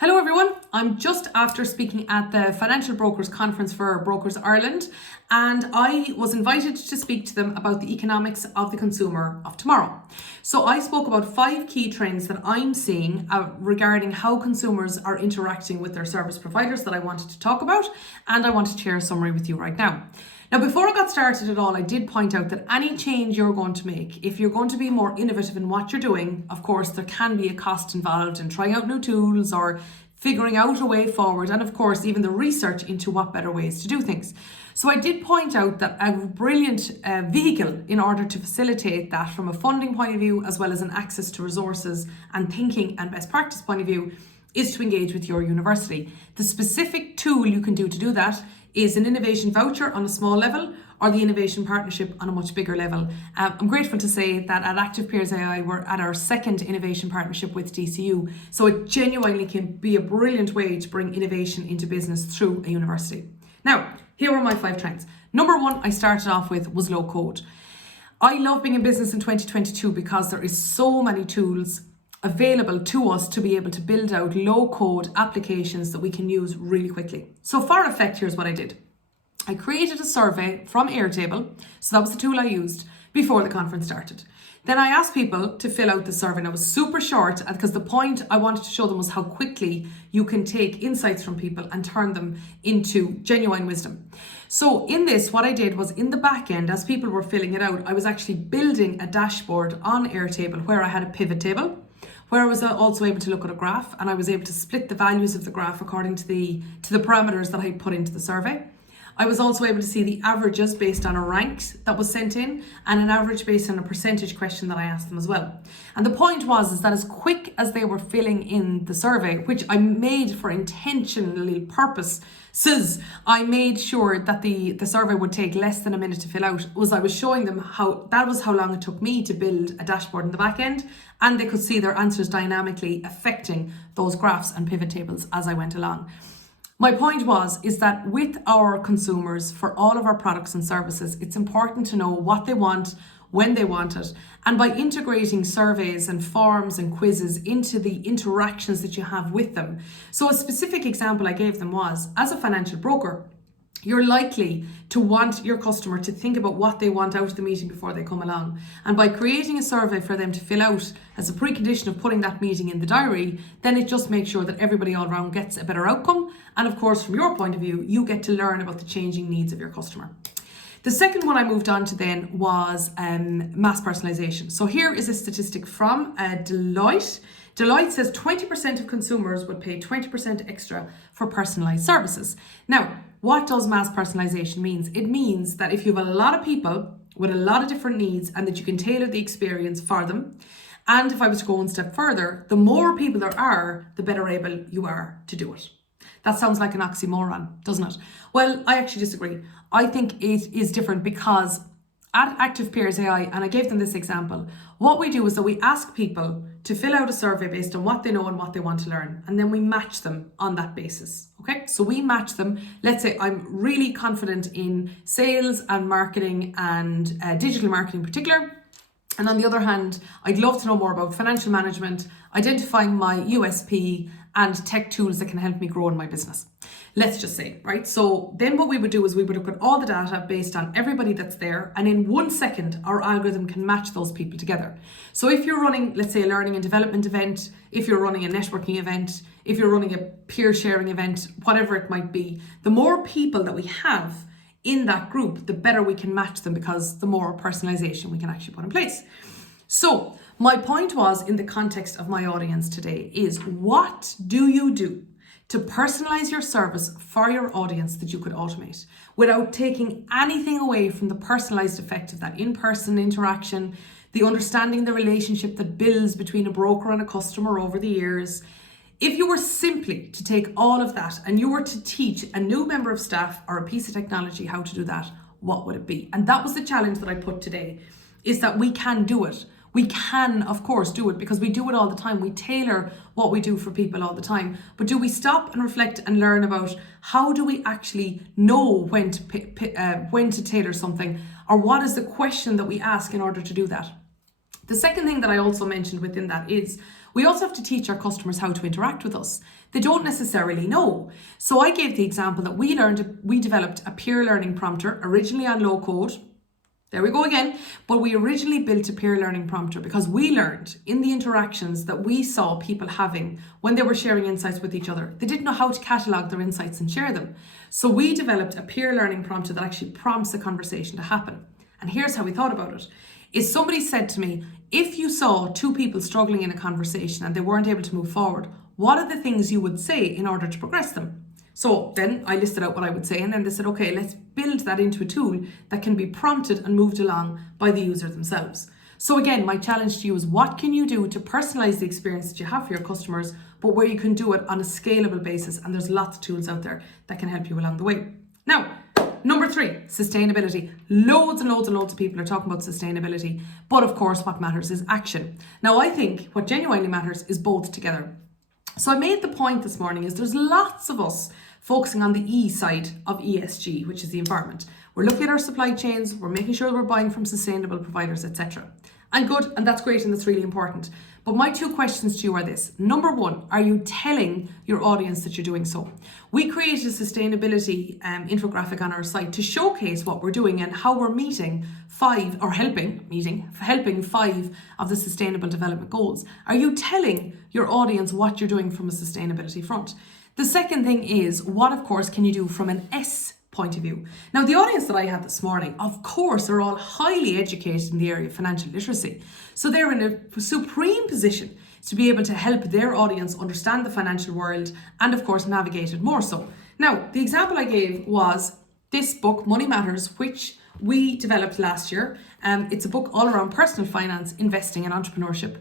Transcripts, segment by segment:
Hello everyone, I'm just after speaking at the Financial Brokers Conference for Brokers Ireland, and I was invited to speak to them about the economics of the consumer of tomorrow. So I spoke about 5 key trends that I'm seeing regarding how consumers are interacting with their service providers that I wanted to talk about, and I wanted to share a summary with you right now. Now, before I got started at all, I did point out that any change you're going to make, if you're going to be more innovative in what you're doing, of course, there can be a cost involved in trying out new tools or figuring out a way forward, and of course, even the research into what better ways to do things. So I did point out that a brilliant vehicle in order to facilitate that from a funding point of view, as well as an access to resources and thinking and best practice point of view, is to engage with your university. The specific tool you can do to do that is an innovation voucher on a small level or the innovation partnership on a much bigger level. I'm grateful to say that at Active Peers AI, we're at our 2nd innovation partnership with DCU. So it genuinely can be a brilliant way to bring innovation into business through a university. Now, here are my 5 trends. Number 1, I started off with was low code. I love being in business in 2022 because there is so many tools available to us to be able to build out low code applications that we can use really quickly. So for effect, here's what I did. I created a survey from Airtable, so that was the tool I used before the conference started. Then I asked people to fill out the survey, and it was super short because the point I wanted to show them was how quickly you can take insights from people and turn them into genuine wisdom. So in this, what I did was in the back end, as people were filling it out, I was actually building a dashboard on Airtable where I had a pivot table, where I was also able to look at a graph, and I was able to split the values of the graph according to the parameters that I put into the survey. I was also able to see the averages based on a rank that was sent in and an average based on a percentage question that I asked them as well. And the point was that as quick as they were filling in the survey, which I made for intentionally purposes, I made sure that the survey would take less than a minute to fill out, was I was showing them how long it took me to build a dashboard in the back end, and they could see their answers dynamically affecting those graphs and pivot tables as I went along. My point is that with our consumers, for all of our products and services, it's important to know what they want, when they want it. And by integrating surveys and forms and quizzes into the interactions that you have with them. So a specific example I gave them was, as a financial broker, you're likely to want your customer to think about what they want out of the meeting before they come along. And by creating a survey for them to fill out as a precondition of putting that meeting in the diary, then it just makes sure that everybody all around gets a better outcome. And of course, from your point of view, you get to learn about the changing needs of your customer. The second one I moved on to then was mass personalisation. So here is a statistic from Deloitte. Deloitte says 20% of consumers would pay 20% extra for personalised services. Now, what does mass personalisation mean? It means that if you have a lot of people with a lot of different needs and that you can tailor the experience for them, and if I was to go one step further, the more people there are, the better able you are to do it. That sounds like an oxymoron, doesn't it? Well, I actually disagree. I think it is different because at Active Peers AI, and I gave them this example, what we do is that we ask people to fill out a survey based on what they know and what they want to learn, and then we match them on that basis. Okay, so we match them. Let's say I'm really confident in sales and marketing and digital marketing in particular. And on the other hand, I'd love to know more about financial management, identifying my USP and tech tools that can help me grow in my business. Let's just say, right? So then what we would do is we would look at all the data based on everybody that's there. And in 1 second, our algorithm can match those people together. So if you're running, let's say, a learning and development event, if you're running a networking event, if you're running a peer sharing event, whatever it might be, the more people that we have in that group, the better we can match them because the more personalization we can actually put in place. So my point was, in the context of my audience today, is what do you do to personalize your service for your audience that you could automate without taking anything away from the personalized effect of that in-person interaction, the understanding the relationship that builds between a broker and a customer over the years. If you were simply to take all of that and you were to teach a new member of staff or a piece of technology how to do that, what would it be? And that was the challenge that I put today, is that we can do it. We can, of course, do it because we do it all the time. We tailor what we do for people all the time. But do we stop and reflect and learn about how do we actually know when to tailor something, or what is the question that we ask in order to do that? The second thing that I also mentioned within that is We also have to teach our customers how to interact with us. They don't necessarily know. So I gave the example that we developed a peer learning prompter, originally on low code. There we go again. But we originally built a peer learning prompter because we learned in the interactions that we saw people having when they were sharing insights with each other. They didn't know how to catalog their insights and share them. So we developed a peer learning prompter that actually prompts a conversation to happen. And here's how we thought about it. Is somebody said to me, if you saw two people struggling in a conversation and they weren't able to move forward, what are the things you would say in order to progress them? So then I listed out what I would say, and then they said, okay, let's build that into a tool that can be prompted and moved along by the user themselves. So again, my challenge to you is what can you do to personalize the experience that you have for your customers, but where you can do it on a scalable basis, and there's lots of tools out there that can help you along the way. Now, number 3, sustainability. Loads and loads and loads of people are talking about sustainability, but of course what matters is action. Now I think what genuinely matters is both together. So I made the point this morning is there's lots of us focusing on the E side of ESG, which is the environment. We're looking at our supply chains, we're making sure we're buying from sustainable providers, etc. And good, and that's great, and that's really important. But my 2 questions to you are this. Number 1, are you telling your audience that you're doing so? We created a sustainability infographic on our site to showcase what we're doing and how we're meeting 5 of the Sustainable Development Goals. Are you telling your audience what you're doing from a sustainability front? The second thing is, what of course can you do from an S point of view? Now, the audience that I had this morning, of course, are all highly educated in the area of financial literacy. So they're in a supreme position to be able to help their audience understand the financial world and, of course, navigate it more so. Now, the example I gave was this book, Money Matters, which we developed last year. It's a book all around personal finance, investing and entrepreneurship.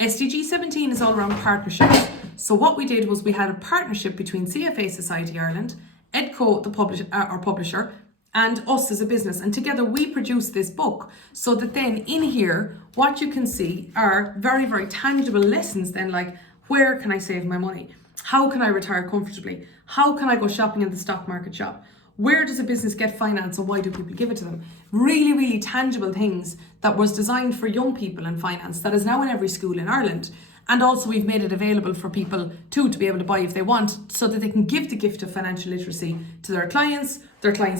SDG 17 is all around partnerships. So what we did was we had a partnership between CFA Society Ireland, Edco, our publisher, and us as a business. And together we produced this book so that then in here, what you can see are very, very tangible lessons then, like where can I save my money? How can I retire comfortably? How can I go shopping in the stock market shop? Where does a business get finance and why do people give it to them? Really, really tangible things that was designed for young people in finance that is now in every school in Ireland. And also we've made it available for people to be able to buy if they want, so that they can give the gift of financial literacy to their clients'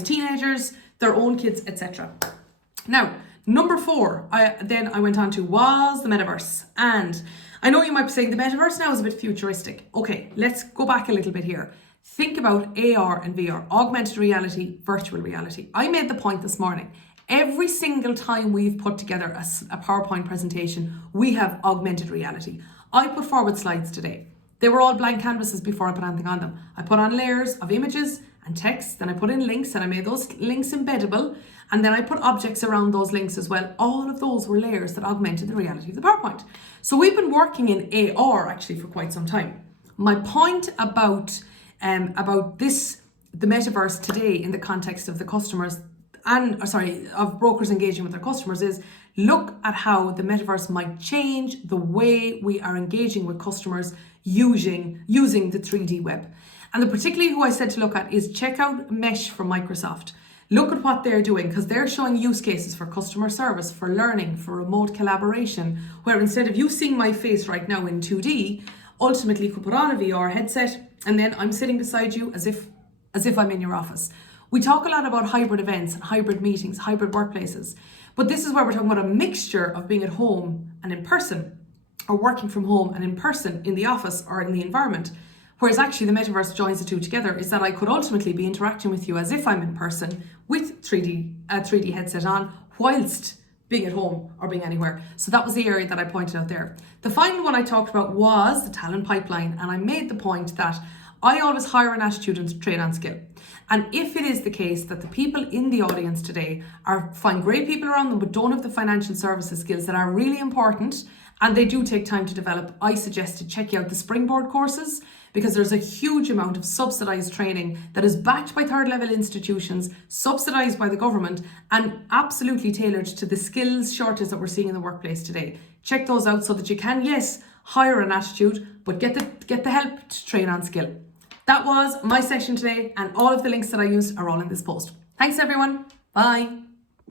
teenagers, their own kids, etc. Now, number 4, I went on to was the metaverse. And I know you might be saying the metaverse now is a bit futuristic. Okay, let's go back a little bit here. Think about AR and VR, augmented reality, virtual reality. I made the point this morning. Every single time we've put together a PowerPoint presentation, we have augmented reality. I put forward slides today. They were all blank canvases before I put anything on them. I put on layers of images and text, then I put in links and I made those links embeddable, and then I put objects around those links as well. All of those were layers that augmented the reality of the PowerPoint. So we've been working in AR actually for quite some time. My point about this, the metaverse today in the context of the customers of brokers engaging with their customers is look at how the metaverse might change the way we are engaging with customers using the 3D web. And the particularly who I said to look at is check out Mesh from Microsoft. Look at what they're doing, because they're showing use cases for customer service, for learning, for remote collaboration, where instead of you seeing my face right now in 2D, ultimately you could put on a VR headset and then I'm sitting beside you as if I'm in your office. We talk a lot about hybrid events and hybrid meetings, hybrid workplaces, but this is where we're talking about a mixture of being at home and in person, or working from home and in person in the office or in the environment. Whereas actually the metaverse joins the two together is that I could ultimately be interacting with you as if I'm in person with a 3D headset on whilst being at home or being anywhere. So that was the area that I pointed out there. The final one I talked about was the talent pipeline, and I made the point that I always hire an attitude and trade on skill. And if it is the case that the people in the audience today find great people around them but don't have the financial services skills that are really important and they do take time to develop, I suggested checking out the Springboard courses, because there's a huge amount of subsidised training that is backed by third level institutions, subsidised by the government, and absolutely tailored to the skills shortage that we're seeing in the workplace today. Check those out so that you can, yes, hire an attitude, but get the help to train on skill. That was my session today, and all of the links that I used are all in this post. Thanks everyone. Bye.